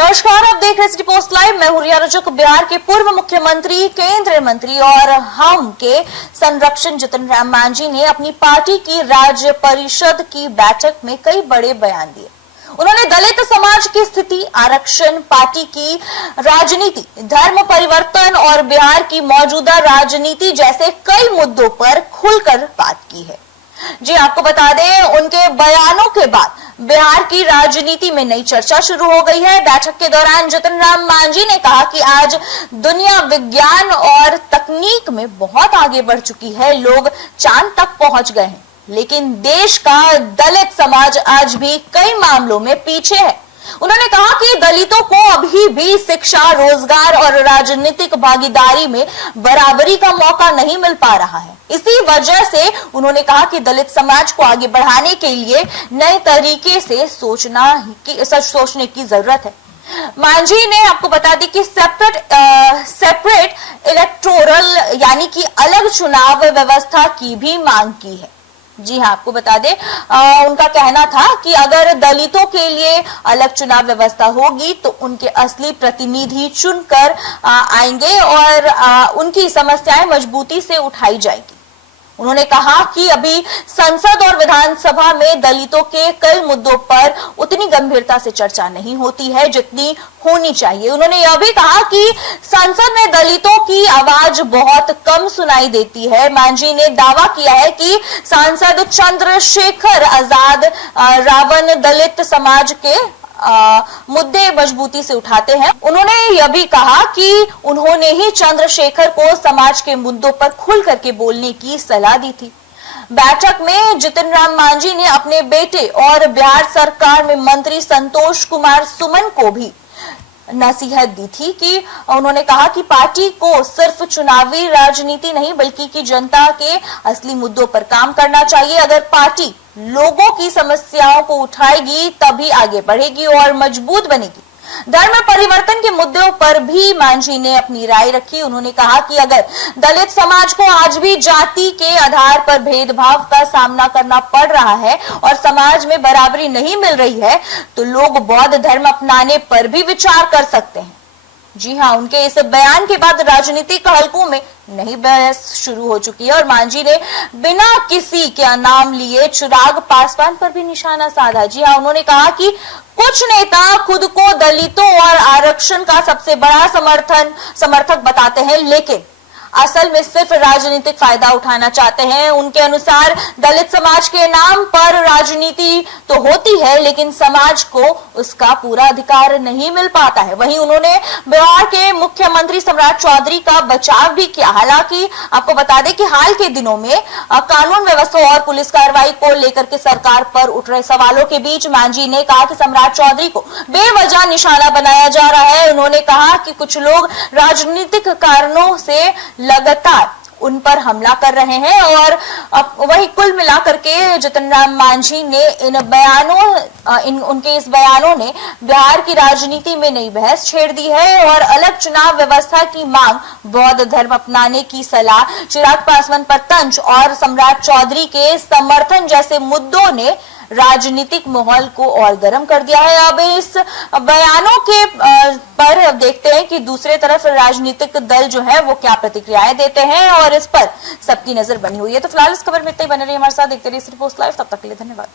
नमस्कार, आप देख रहे हैं सिटी पोस्ट लाइव। मैं हूं रिया रजक। बिहार के पूर्व मुख्यमंत्री, केंद्रीय मंत्री और हम के संरक्षण जितन राम मांझी ने अपनी पार्टी की राज्य परिषद की बैठक में कई बड़े बयान दिए। उन्होंने दलित समाज की स्थिति, आरक्षण, पार्टी की राजनीति, धर्म परिवर्तन और बिहार की मौजूदा राजनीति जैसे कई मुद्दों पर खुलकर बात की है। जी आपको बता दें, उनके बयानों के बाद बिहार की राजनीति में नई चर्चा शुरू हो गई है। बैठक के दौरान जितन राम मांझी ने कहा कि आज दुनिया विज्ञान और तकनीक में बहुत आगे बढ़ चुकी है, लोग चांद तक पहुंच गए हैं, लेकिन देश का दलित समाज आज भी कई मामलों में पीछे है। उन्होंने कहा कि दलितों को अभी भी शिक्षा, रोजगार और राजनीतिक भागीदारी में बराबरी का मौका नहीं मिल पा रहा है। इसी वजह से उन्होंने कहा कि दलित समाज को आगे बढ़ाने के लिए नए तरीके से सोचने की जरूरत है। मांझी ने आपको बता दी कि सेपरेट इलेक्टोरल यानी कि अलग चुनाव व्यवस्था की भी मांग की है। जी हाँ, आपको बता दें, उनका कहना था कि अगर दलितों के लिए अलग चुनाव व्यवस्था होगी तो उनके असली प्रतिनिधि चुनकर आएंगे और उनकी समस्याएं मजबूती से उठाई जाएगी। उन्होंने कहा कि अभी संसद और विधानसभा में दलितों के कई मुद्दों पर उतनी गंभीरता से चर्चा नहीं होती है जितनी होनी चाहिए। उन्होंने यह भी कहा कि संसद में दलितों की आवाज बहुत कम सुनाई देती है। मांझी ने दावा किया है कि सांसद चंद्रशेखर आजाद रावण दलित समाज के मुद्दे मजबूती से उठाते हैं। उन्होंने यह भी कहा कि उन्होंने ही चंद्रशेखर को समाज के मुद्दों पर खुल करके बोलने की सलाह दी थी। बैठक में जितन राम मांझी ने अपने बेटे और बिहार सरकार में मंत्री संतोष कुमार सुमन को भी नसीहत दी थी कि उन्होंने कहा कि पार्टी को सिर्फ चुनावी राजनीति नहीं बल्कि की जनता के असली मुद्दों पर काम करना चाहिए। अगर पार्टी लोगों की समस्याओं को उठाएगी तभी आगे बढ़ेगी और मजबूत बनेगी। धर्म परिवर्तन के मुद्दों पर भी मांझी ने अपनी राय रखी। उन्होंने कहा कि अगर दलित समाज को आज भी जाति के आधार पर भेदभाव का सामना करना पड़ रहा है और समाज में बराबरी नहीं मिल रही है तो लोग बौद्ध धर्म अपनाने पर भी विचार कर सकते हैं। जी हाँ, उनके इस बयान के बाद राजनीतिक हलकों में नई बहस शुरू हो चुकी है और मांझी ने बिना किसी के नाम लिए चिराग पासवान पर भी निशाना साधा। जी हाँ, उन्होंने कहा कि कुछ नेता खुद को दलितों और आरक्षण का सबसे बड़ा समर्थक बताते हैं, लेकिन असल में सिर्फ राजनीतिक फायदा उठाना चाहते हैं। उनके अनुसार दलित समाज के नाम पर राजनीति तो होती है लेकिन समाज को उसका पूरा अधिकार नहीं मिल पाता है। वहीं उन्होंने बिहार के मुख्यमंत्री सम्राट चौधरी का बचाव भी किया। हालांकि आपको बता दें कि हाल के दिनों में कानून व्यवस्था और पुलिस कार्रवाई को लेकर के सरकार पर उठ रहे सवालों के बीच मांझी ने कहा कि सम्राट चौधरी को बेवजह निशाना बनाया जा रहा है। उन्होंने कहा कि कुछ लोग राजनीतिक कारणों से लगातार उन पर हमला कर रहे हैं और वही कुल मिलाकर के जितन राम मांझी ने उनके इस बयानों ने बिहार की राजनीति में नई बहस छेड़ दी है और अलग चुनाव व्यवस्था की मांग, बौद्ध धर्म अपनाने की सलाह, चिराग पासवान पर तंज और सम्राट चौधरी के समर्थन जैसे मुद्दों ने राजनीतिक माहौल को और गर्म कर दिया है। अब इस बयानों के पर अब देखते हैं कि दूसरे तरफ राजनीतिक दल जो है वो क्या प्रतिक्रियाएं देते हैं और इस पर सबकी नजर बनी हुई है। तो फिलहाल इस खबर में इतना ही। बने रहिए हमारे साथ, देखते रहिए सिटी पोस्ट लाइव। तब तक के लिए धन्यवाद।